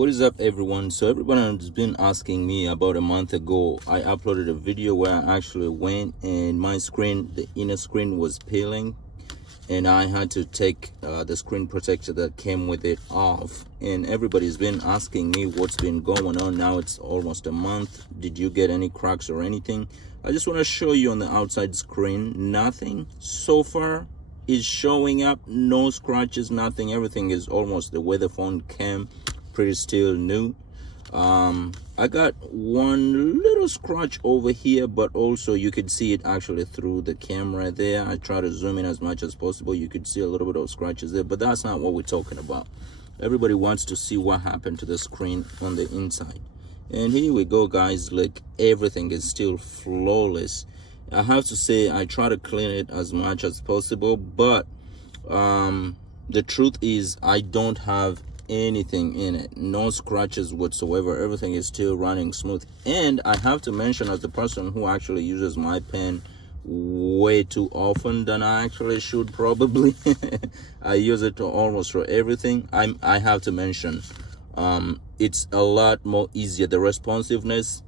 What is up, everyone? So everyone has been asking me. About a month ago I uploaded a video where I actually went and my screen, the inner screen, was peeling, and I had to take the screen protector that came with it off. And everybody's been asking me what's been going on. Now it's almost a month. Did you get any cracks or anything? I just want to show you on the outside screen, nothing so far is showing up. No scratches, nothing. Everything is almost the way the phone came, pretty still new. I got one little scratch over here, but also you could see it actually through the camera there. I try to zoom in as much as possible. You could see a little bit of scratches there, but that's not what we're talking about. Everybody wants to see what happened to the screen on the inside. And here we go, guys. Like, everything is still flawless. I have to say, I try to clean it as much as possible, but the truth is I don't have anything in it. No scratches whatsoever. Everything is still running smooth. And I have to mention, as the person who actually uses my pen way too often than I actually should probably, I use it to almost for everything. I have to mention, it's a lot more easier. The responsiveness,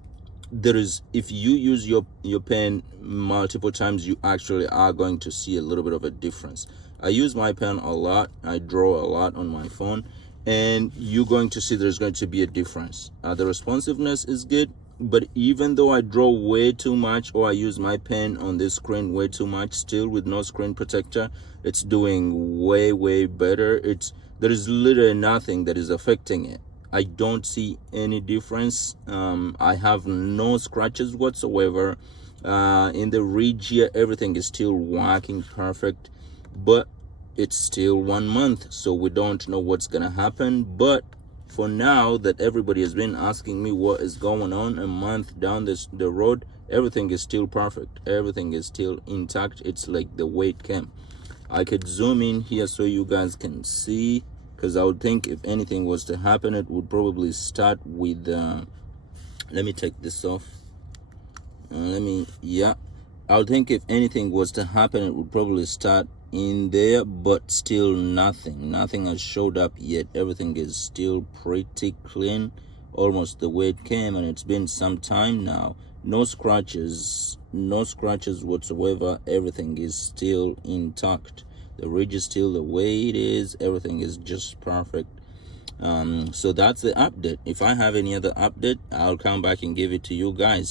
there is, if you use your pen multiple times, you actually are going to see a little bit of a difference. I use my pen a lot. I draw a lot on my phone, and you're going to see there's going to be a difference. The responsiveness is good, but even though I draw way too much, or I use my pen on this screen way too much, still with no screen protector, it's doing way better. There is literally nothing that is affecting it. I don't see any difference. I have no scratches whatsoever. In the ridge here, everything is still working perfect, but it's still 1 month, so we don't know what's gonna happen. But for now, that everybody has been asking me what is going on, a month down the road, everything is still perfect. Everything is still intact. It's like the way it came. I could zoom in here so you guys can see, because I would think if anything was to happen, it would probably start with let me take this off. I would think if anything was to happen, it would probably start in there, but still nothing has showed up yet. Everything is still pretty clean, almost the way it came, and it's been some time now. No scratches whatsoever. Everything is still intact. The ridge is still the way it is. Everything is just perfect. So that's the update. If I have any other update, I'll come back and give it to you guys.